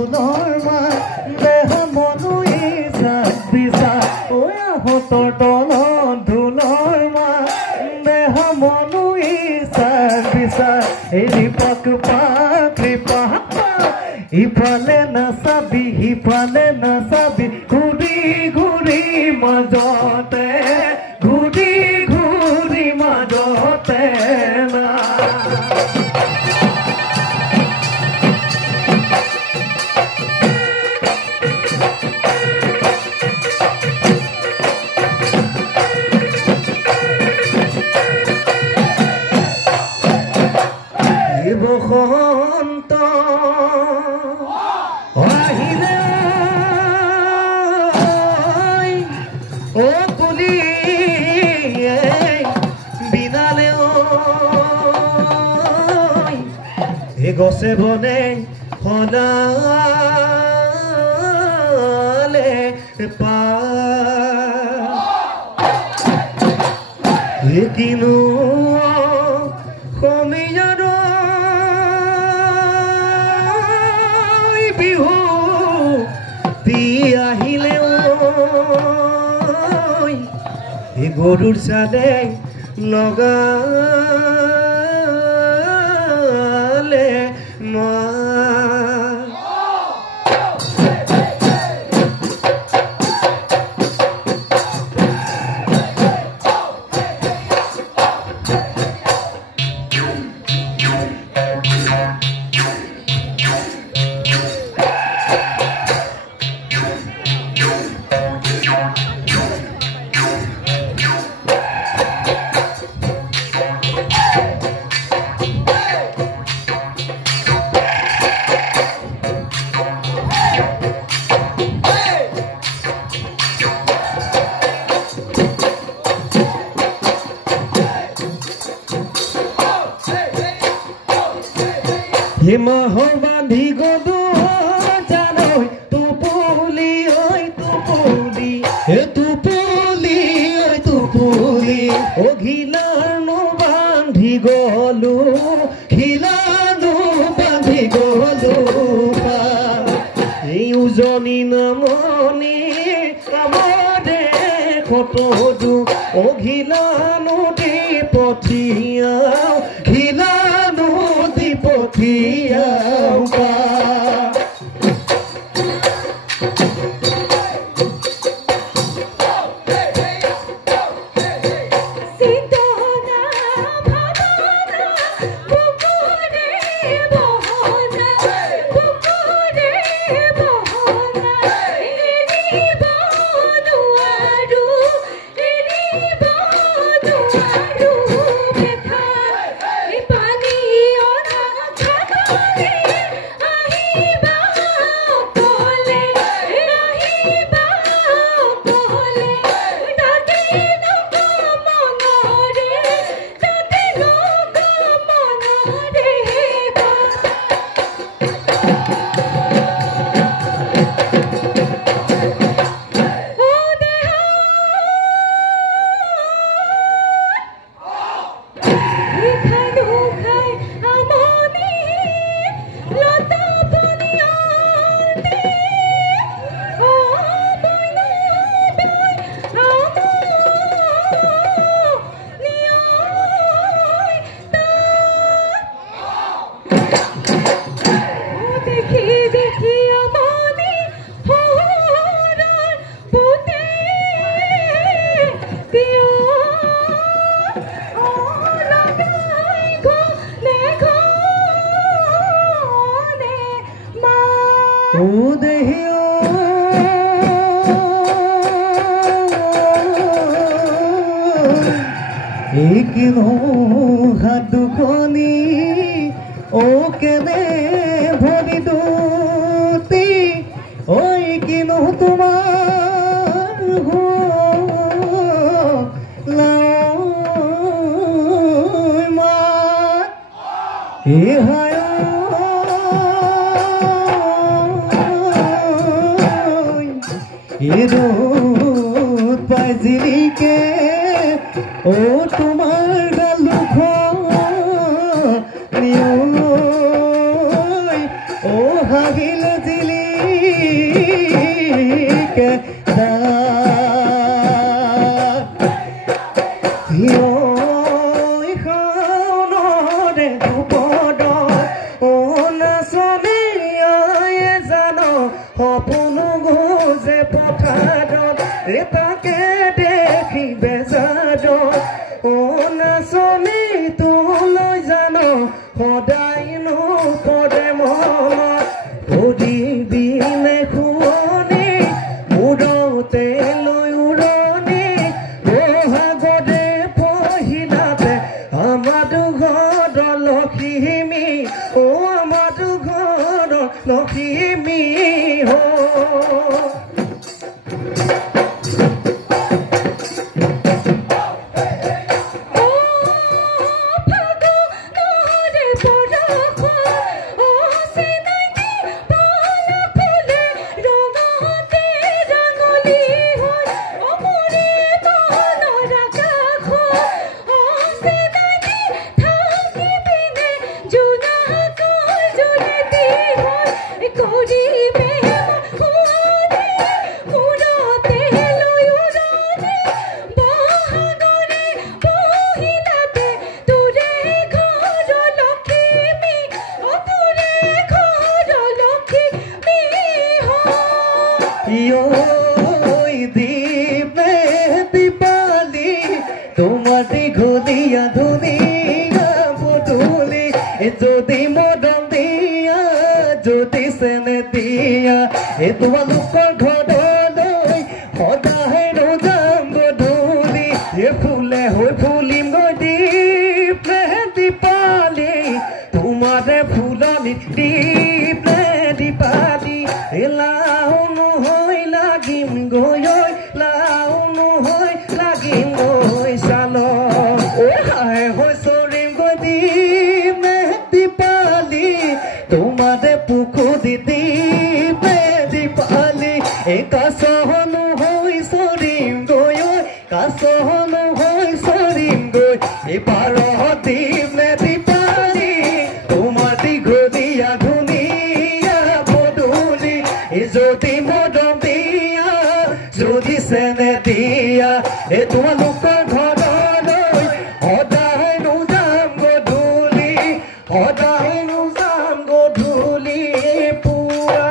ফুলৰ মাত দেহ মনো ইচাত বিচাত আহঁতৰ তলত ঢোলৰ মাত দেহ মনো ইচাত বিচাত ৰিপক পাক ৰিপাহ ইফালে নাচাবি সিফালে নাচাবি ঘূৰি ঘূৰি মাজতে ঘূৰি ঘূৰি মাজতে না বসন্ত আহিলে ও তুলি বিনালে এ গছে বনে সদালে পা কিনো কমিয়াৰ বিহু তি আহিলে এই গৰুৰ চালে লগালে মা হিমহ বান্ধি গদু জানৈ তুপুলি ঐ তুপুলি তুপুলি ঐ তুপুলি ও ঘিলানো বান্ধি গলো ঘিলানো বান্ধি গলো এই উজনি নামনি কামৰে কতদু ও ঘিলানো দি পঠিয়াও ঘিলানো দি পঠিয়াও কিনো হাত দুখনি ও কেনে ভৰি দুটি ঐ কিনো তোমাৰ মা ৰোদ পাইজিলিকে ও তোমাৰ গালুখ ও হাগিল জিলি সপোন গজে পথাৰত তাকে দেখি বেজাৰত অ নাচনী তোলৈ জান সদায় নপৰে মনত সুধিবি নে শুৱনি মূৰতে লৈ উৰণি বহাগতে পহিলাতে আমাৰ ঘৰৰ লখিমী অ আমাৰ ঘৰৰ লখিমী হ তোমাতে ঘলিয়া ধুনিয়া পুতুলি যদি মদন দিয়া যদি চেনে দিয়া তোমালোকৰ ঘৰলৈ সদায় ৰজাম গধূলি ফুলে হৈ ফুলিম গৈ দীপালি তোমাৰে ফুলনি দীপালি লাও নহয় লাগিম গৈ লাও নহয় লাগিম গৈ চাল হৈ চৰিম গৈ দীপালি তোমাৰে পুখুৰী দীপালি কাছহনো হৈ চৰিম গৈ কাছহনো হৈ চৰিম গৈ পাৰ দিম দীপালি তোমাৰ দীঘলীয়া ধুনীয়া পদূলি যদি মদন দিয়া যদি চেনে দিয়া তোমালোকৰ ঘৰলৈ সদায় নোযাম গধূলি সদায় নোযাম গধূলি পুৱা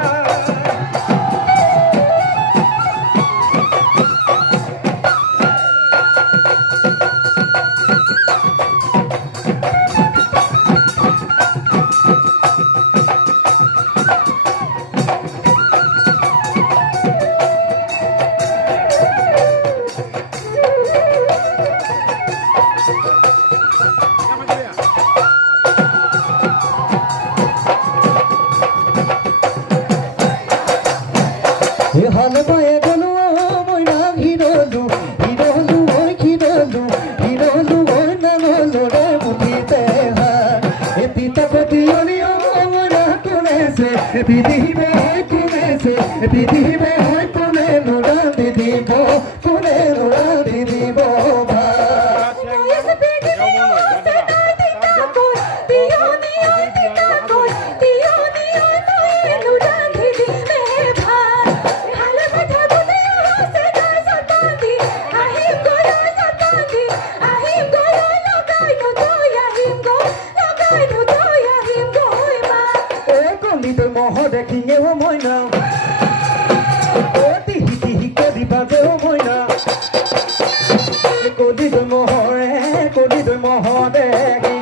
হাল বায়ে গলো মইনা হিরলু হিরলু ওই হিরলু হিরলু ওই নানলো রে মুঠিতে পিতা পতিয়লিও মইনা কোনেছে বিধিবে কোনেছে বিধিবে কোনে লোড়া দিদিব কোনে লোড়া দিদিব দেখিয়ে ও মইনা তিহি তিহি কদি বাজে ও মইনা কদি দৈ মহরে দেখি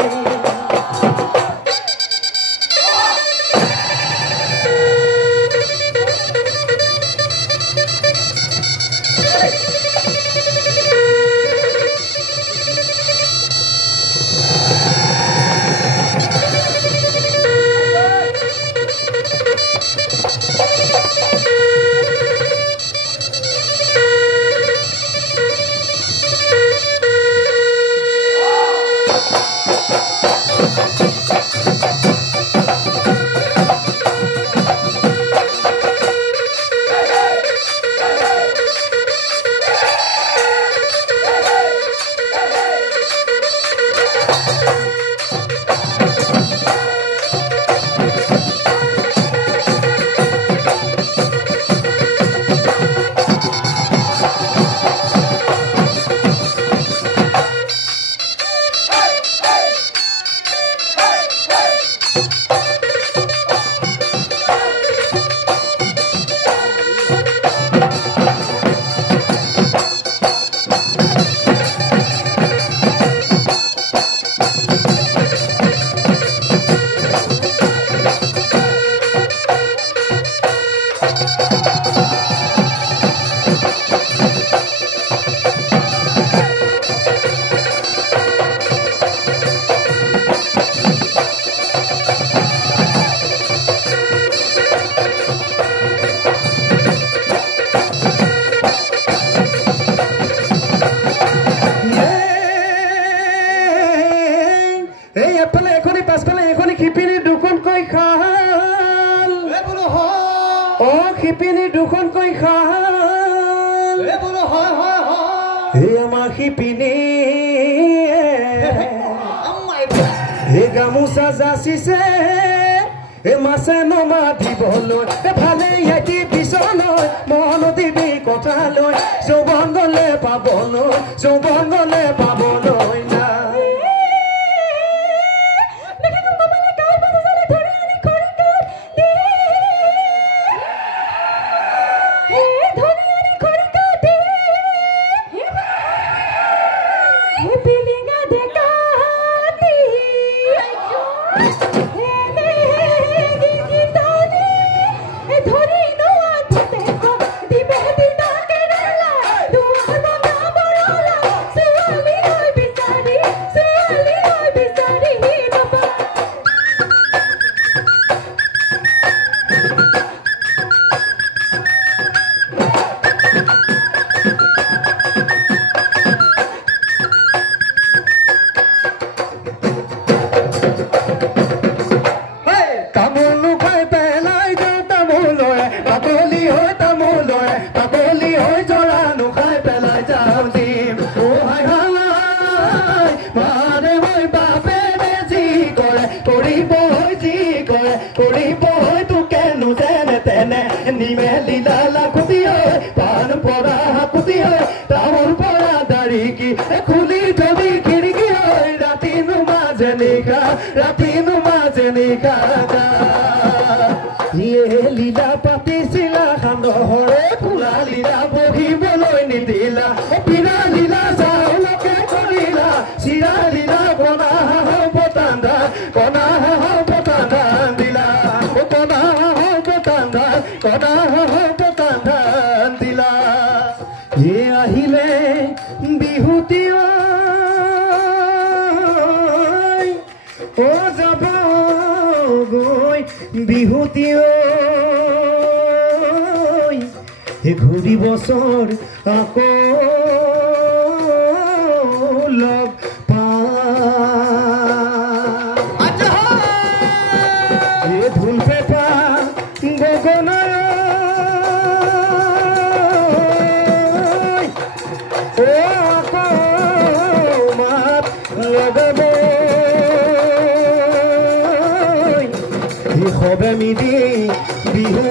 ও শিপিনী দুখনকৈ খাল এ বলো হয় হয় হয় হে আমাৰ শিপিনী আম্মাই হে গামোচা যাচিছে হে মাছে নমাতিবলৈ ভালে এটি পিছলৈ মন দিবি কথালৈ যৌৱন গলে পাবলৈ না লীলা পাতিছিলা সান্দহৰে ফুলা লীলা বহিবলৈ নিদিলা পিৰা লীলা চাউলকে কৰিলা চিৰা লীলা কণা পতান্ধা দিলা দিলা এ আহিলে বিহুতি ও যাব গৈ বিহুতি ঘূৰি বছৰ আকৌ লগ ঢোল পেঁপা গগনাই আকৌ মাত লগাব সবে মিলি বিহু